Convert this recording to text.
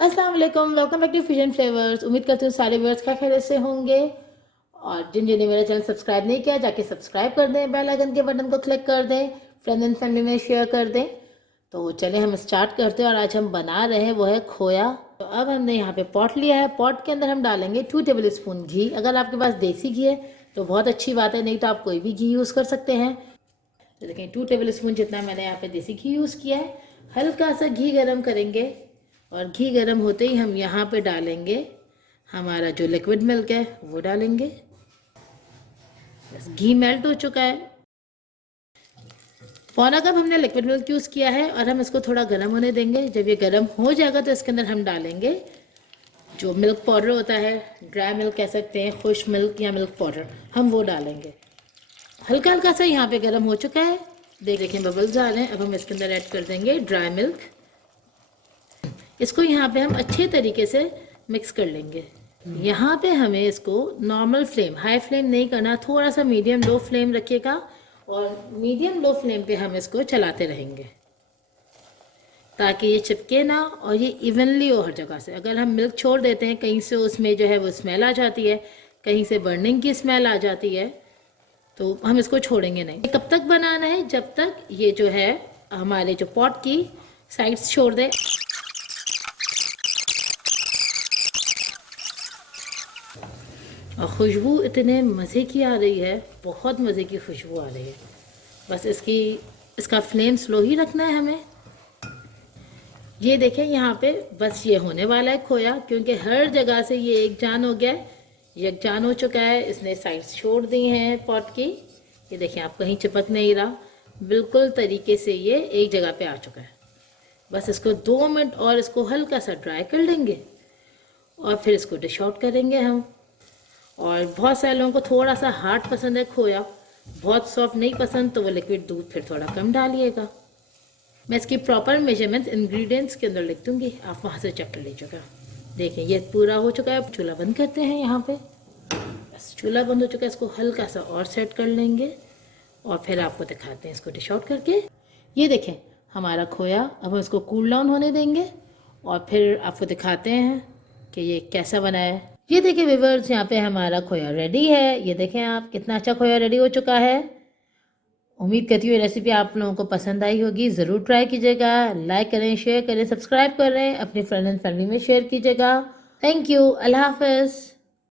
अस्सलाम वालेकुम, welcome back to Fusion Flavours. उम्मीद करती हूँ सारे व्यूअर्स खैर खैरियत से होंगे। और जिन्होंने मेरा चैनल सब्सक्राइब नहीं किया जाके सब्सक्राइब कर दें, बेल आइकन के बटन को क्लिक कर दें, फ्रेंड एंड फैमिली में शेयर कर दें। तो चले हम स्टार्ट करते हैं और आज हम बना रहे हैं वो है खोया। तो अब हमने यहाँ पे पॉट लिया है। पॉट के अंदर हम डालेंगे 2 टेबल स्पून घी। अगर आपके पास देसी घी है तो बहुत अच्छी बात है, नहीं तो आप कोई भी घी यूज़ कर सकते हैं। तो देखें 2 टेबल स्पून जितना मैंने यहाँ पे देसी घी यूज़ किया है। हल्का सा घी गरम करेंगे और घी गरम होते ही हम यहाँ पे डालेंगे हमारा जो लिक्विड मिल्क है वो डालेंगे। बस घी मेल्ट हो चुका है। पौना कप हमने लिक्विड मिल्क यूज़ किया है और हम इसको थोड़ा गर्म होने देंगे। जब ये गर्म हो जाएगा तो इसके अंदर हम डालेंगे जो मिल्क पाउडर होता है, ड्राई मिल्क कह सकते हैं, खुश मिल्क या मिल्क पाउडर, हम वो डालेंगे। हल्का हल्का सा यहाँ पे गर्म हो चुका है। देखें बबल्स आ रहे हैं। अब हम इसके अंदर ऐड कर देंगे ड्राई मिल्क। इसको यहाँ पे हम अच्छे तरीके से मिक्स कर लेंगे। यहाँ पे हमें इसको नॉर्मल फ्लेम, हाई फ्लेम नहीं करना, थोड़ा सा मीडियम लो फ्लेम रखिएगा और मीडियम लो फ्लेम पे हम इसको चलाते रहेंगे ताकि ये चिपके ना और ये इवनली हो हर जगह से। अगर हम मिल्क छोड़ देते हैं कहीं से उसमें जो है वो स्मेल आ जाती है, कहीं से बर्निंग की स्मेल आ जाती है, तो हम इसको छोड़ेंगे नहीं। कब तक बनाना है? जब तक ये जो है हमारे जो पॉट की साइड्स छोड़ दे। और खुशबू इतने मज़े की आ रही है, बहुत मज़े की खुशबू आ रही है। बस इसका फ्लेम स्लो ही रखना है हमें। ये देखें यहाँ पे बस ये होने वाला है खोया, क्योंकि हर जगह से ये एक जान हो गया है, यकजान हो चुका है। इसने साइड्स छोड़ दी हैं पॉट की। ये देखें आप, कहीं चिपक नहीं रहा, बिल्कुल तरीके से ये एक जगह पे आ चुका है। बस इसको 2 मिनट और इसको हल्का सा ड्राई कर लेंगे और फिर इसको डिश आउट करेंगे हम। और बहुत सारे लोगों को थोड़ा सा हार्ड पसंद है खोया, बहुत सॉफ्ट नहीं पसंद, तो वो लिक्विड दूध फिर थोड़ा कम डालिएगा। मैं इसकी प्रॉपर मेजरमेंट्स इंग्रेडिएंट्स के अंदर लिख दूँगी, आप वहाँ से चेक कर लीजिएगा। देखें ये पूरा हो चुका है। अब चूल्हा बंद करते हैं। यहाँ पे बस चूल्हा बंद हो चुका है। इसको हल्का सा और सेट कर लेंगे और फिर आपको दिखाते हैं इसको डिश आउट करके। ये देखें हमारा खोया। अब हम इसको कूल डाउन होने देंगे और फिर आपको दिखाते हैं कि ये कैसा बना है। ये देखिए व्यूअर्स, यहाँ पे हमारा खोया रेडी है। ये देखें आप, कितना अच्छा खोया रेडी हो चुका है। उम्मीद करती हूँ ये रेसिपी आप लोगों को पसंद आई होगी। ज़रूर ट्राई कीजिएगा। लाइक करें, शेयर करें, सब्सक्राइब करें, अपनी फ्रेंड एंड फैमिली में शेयर कीजिएगा। Thank you. अल्लाह हाफ़िज़।